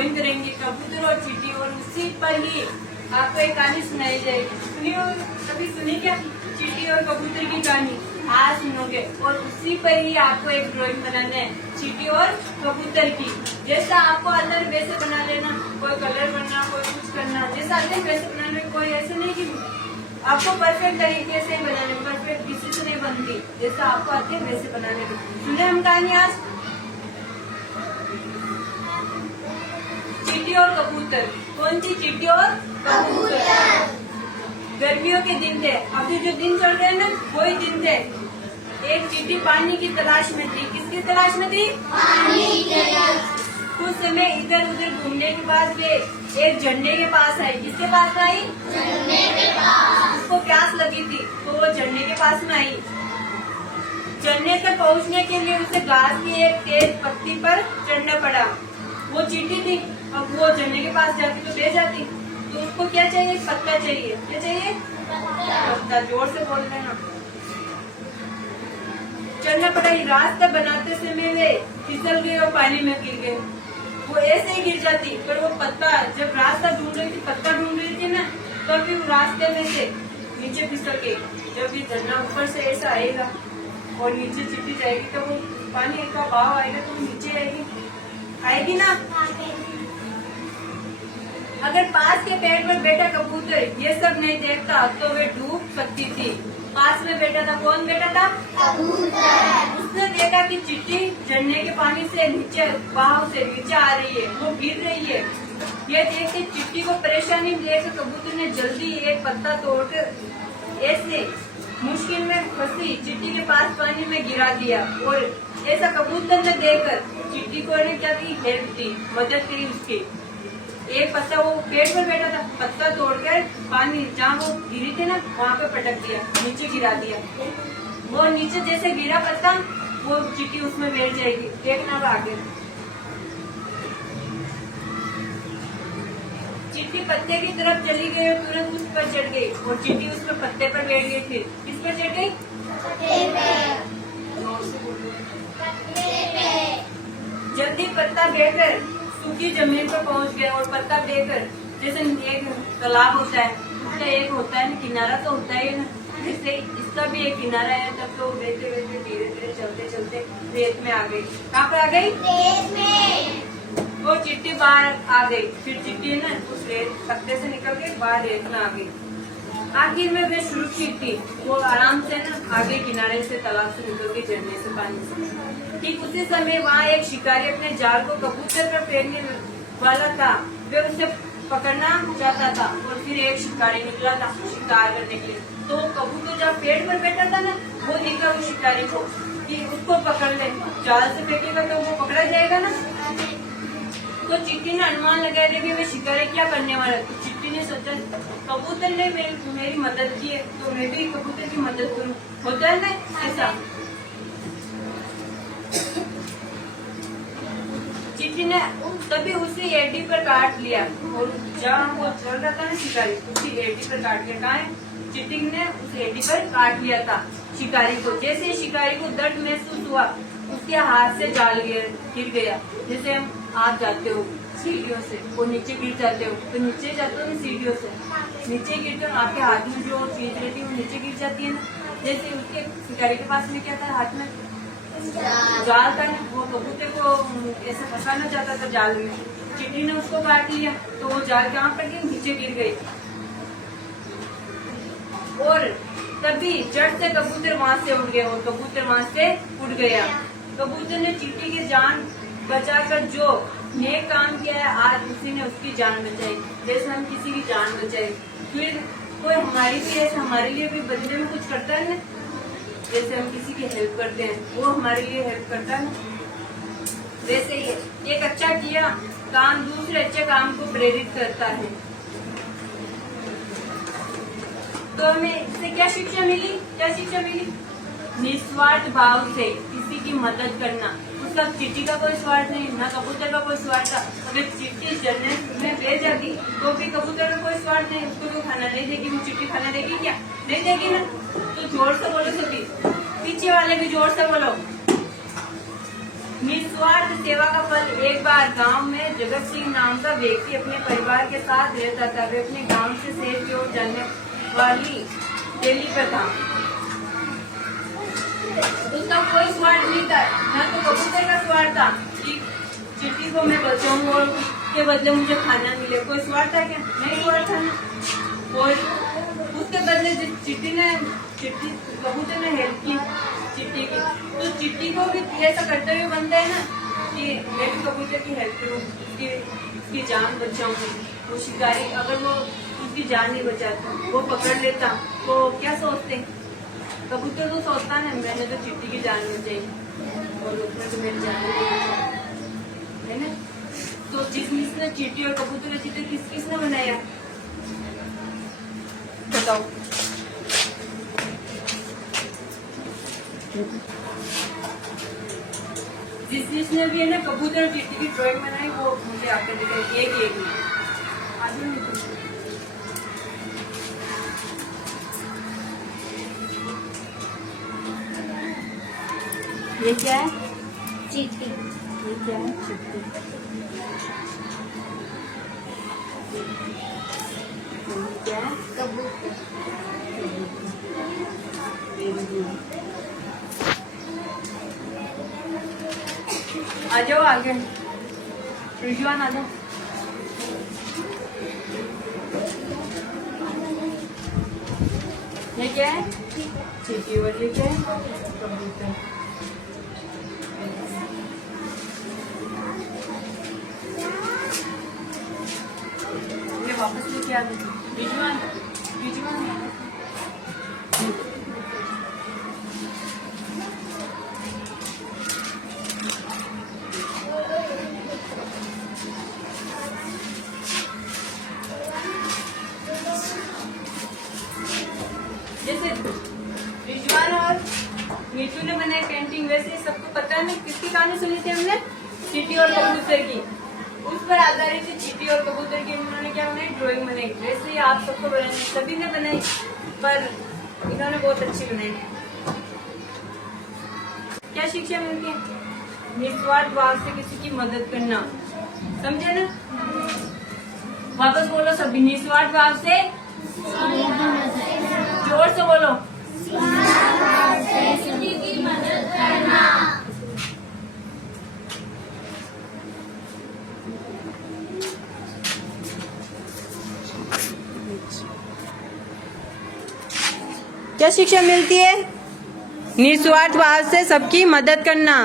Drawing करेंगे कबूतर और चींटी, और उसी पर ही आपको एक कहानी सुनाई जाएगी। सुनिए, कभी सुनी क्या चींटी और कबूतर की कहानी? आज सुनोगे। और उसी पर ही आपको एक ड्राइंग बनाना है चींटी और कबूतर की। जैसा आपको अंदर वैसे बना लेना, कोई कलर करना, कोई कुछ करना, जैसा अंदर वैसे बनाना। कोई ऐसे नहीं कि आपको परफेक्ट तरीके से बनाने, परफेक्ट किसी से नहीं बनती, जैसा आपको आते है वैसे बनाने। सुने हम कहानी आज चींटी और कबूतर। कौन सी? चींटी और कबूतर। गर्मियों के दिन थे, अभी जो दिन चल रहे हैं ना वही दिन थे। एक चींटी पानी की तलाश में थी। किसकी तलाश में थी? पानी की। कुछ समय इधर उधर घूमने के बाद वे एक झरने के पास आई। किसके पास आई? झरने के पास। उसको प्यास लगी थी तो वो झरने के पास में आई। झरने तक पहुंचने के लिए उसे घास की एक तेज पत्ती पर चढ़ना पड़ा। वो चींटी थी, अब वो झरने के पास जाती तो बह जाती। तो उसको क्या चाहिए? पत्ता चाहिए। क्या चाहिए? पत्ता। जोर से बोल देना। चढ़ना पड़ा। रास्ता बनाते समय वे फिसल गए और पानी में गिर गए। वो ऐसे ही गिर जाती, पर वो पत्ता, जब रास्ता ढूंढ रही थी, पत्ता ढूंढ रही थी ना, तभी वो रास्ते में से नीचे फिसल गई। जब ये झरना ऊपर से ऐसा आएगा और नीचे चींटी जाएगी तो वो पानी का बहाव आएगा तो नीचे आएगी ना। अगर पास के पेड़ पर बैठा कबूतर ये सब नहीं देखता तो वे डूब सकती थी। पास में बैठा था, कौन बैठा था? कबूतर। उसने देखा कि चींटी झरने के पानी से नीचे, बहाव से नीचे आ रही है, वो गिर रही है। ये देख के चींटी को परेशानी देख कबूतर ने जल्दी एक पत्ता तोड़कर ऐसे मुश्किल में फंसी चींटी के पास पानी में गिरा दिया। और ऐसा कबूतर ने देखकर चींटी को ने क्या की? हेल्प दी, मदद करी उसकी। एक पत्ता, वो पेड़ पर बैठा था, पत्ता तोड़कर पानी जहाँ वो गिरी थी ना वहाँ पे पटक दिया, नीचे गिरा दिया। वो नीचे जैसे गिरा पत्ता, वो चींटी उसमें बैठ जाएगी। देखना अब आगे। चींटी पत्ते की तरफ चली गई और तुरंत उस पर चढ़ गई और चींटी उस पर पत्ते पर बैठ गई। फिर किस पर चढ़ गई? जल्दी पत्ता बेकर सूखी जमीन पर पहुंच गया और पत्ता बेकर, जैसे एक तालाब होता है उसका एक होता है ना किनारा, तो होता है ना, जैसे इसका भी एक किनारा है। तब तो बहते बहते धीरे धीरे चलते चलते रेत में आ गई। कहाँ पे आ गई? रेत में। वो चींटी बाहर आ गई। फिर चींटी ना उस रेत पत्ते से निकल के बाहर रेत में आ गई। आखिर में वे सुरक्षित थी। वो आराम से ना आगे किनारे से तालाब से निकल के झरने से पानी से। ठीक उसी समय वहाँ एक शिकारी अपने जाल को कबूतर पर फेरने वाला था। वे उसे पकड़ना चाहता था और फिर एक शिकारी निकला था शिकार करने के लिए। तो कबूतर जब पेड़ पर बैठा था ना, वो निकला उस शिकारी को कि उसको पकड़ ले। जाल से फेंकेगा तो वो पकड़ा जाएगा ना। तो चींटी ने अनुमान लगाया था कि वे शिकारी क्या करने वाला है। तो चींटी ने सोचा कबूतर ने मेरी मदद की है तो मैं भी कबूतर की मदद करूँ। होता है ना ऐसा। चींटी ने तभी उसी एडी पर काट लिया और जहाँ वो चल रहा था ना शिकारी, उसी एडी पर काट लिया। कहाँ है? चींटी ने उस एडी पर काट लिया था शिकारी को। जैसे ही शिकारी को दर्द महसूस हुआ, उसके हाथ से जाल गिर गया। जैसे आप जाते हो सीढ़ियों से और नीचे गिर जाते हो, तो नीचे जाते हो ना सीढ़ियों से नीचे गिरते हो, आपके हाथ में जो चीज रहती है वो नीचे गिर जाती है ना। जैसे उसके शिकारी के पास में क्या था? हाथ में जाल था। वो कबूतर को ऐसे फंसाना चाहता था जाल में। चींटी ने उसको काट लिया तो वो जाल कहाँ पर गई? नीचे गिर गई। और तभी जड़ से कबूतर वहाँ से उड़ गया और कबूतर वहाँ से उड़ गया। कबूतर ने चींटी की जान बचाकर जो नेक काम किया है, आज उसी ने उसकी जान बचाई। जैसे हम किसी की जान बचाए, फिर कोई हमारी भी ऐसे हमारे लिए भी बदले में कुछ करता है ना। जैसे हम किसी की हेल्प करते हैं, वो हमारे लिए हेल्प करता है ना। वैसे ही एक अच्छा किया काम दूसरे अच्छे काम को प्रेरित करता है। तो हमें इससे क्या शिक्षा मिली? क्या शिक्षा मिली? निस्वार्थ भाव से किसी की मदद करना। उसका चींटी का कोई स्वार्थ नहीं, ना कबूतर का कोई स्वार्थ था। अगर चींटी जन्नत में बह जाती तो भी कबूतर का कोई स्वार्थ नहीं, उसको तो खाना नहीं देगी। वो चींटी खाना देगी क्या? नहीं देगी ना। तो जोर से बोलो सभी, पीछे वाले भी जोर से बोलो। निस्वार्थ सेवा का फल। एक बार गांव में जगत सिंह नाम का व्यक्ति अपने परिवार के साथ रहता था। वे अपने गांव से शहर की ओर जाने वाली रैली पर था। उसका कोई स्वार्थ नहीं था, न तो कबूतर का स्वार्थ था कि चिट्टी को मैं बचाऊं और उसके बदले मुझे खाना मिले। कोई स्वार्थ था क्या? नहीं स्वार्थ था ना। और उसके बदले चिट्टी कबूतर ने हेल्प की चिट्टी की, तो चिट्टी को भी ऐसा कर्तव्य बनता है ना कि मैं भी कबूतर की हेल्प करूँ, उसकी जान बचाऊँ। वो शिकारी अगर वो उसकी जान नहीं बचाता, वो पकड़ लेता, तो क्या सोचते? कबूतर तो सोचता ना मैंने तो चिट्टी की जान बचाई और उसमें तो मेरी जान है ना। तो जिसने चिट्टी और कबूतर की चिट्टी किसने बनाया बताओ? जिसने भी है ना कबूतर और चिट्टी की ड्राइंग बनाई वो मुझे आकर दिखाई। एक ये क्या है? चींटी। ये क्या है? चिट्टी। ये क्या है? कबूतर। आ जाओ आगे, रिजवान आ जाओ। ये क्या है? चींटी। और ये क्या है? कबूतर। ये वापस लेके आ गए रिजवान। जैसे रिजवान और नीतू ने बनाई पेंटिंग, वैसे सबको पता है ना किसकी कहानी सुनी थी हमने? चींटी और कबूतर की। उस पर आधारित चींटी और कबूतर की उन्होंने क्या बनाई? ड्राइंग बनाई। वैसे ही आप सबको बनाई, सभी ने बनाई, पर इन्होंने बहुत अच्छी बनाई। क्या शिक्षा मिलती है? निस्वार्थ भाव से किसी की मदद करना, समझे ना? वापस बोलो सभी, निस्वार्थ भाव से, जोर से बोलो, किसी की मदद करना। क्या शिक्षा मिलती है? निस्वार्थ भाव से सबकी मदद करना।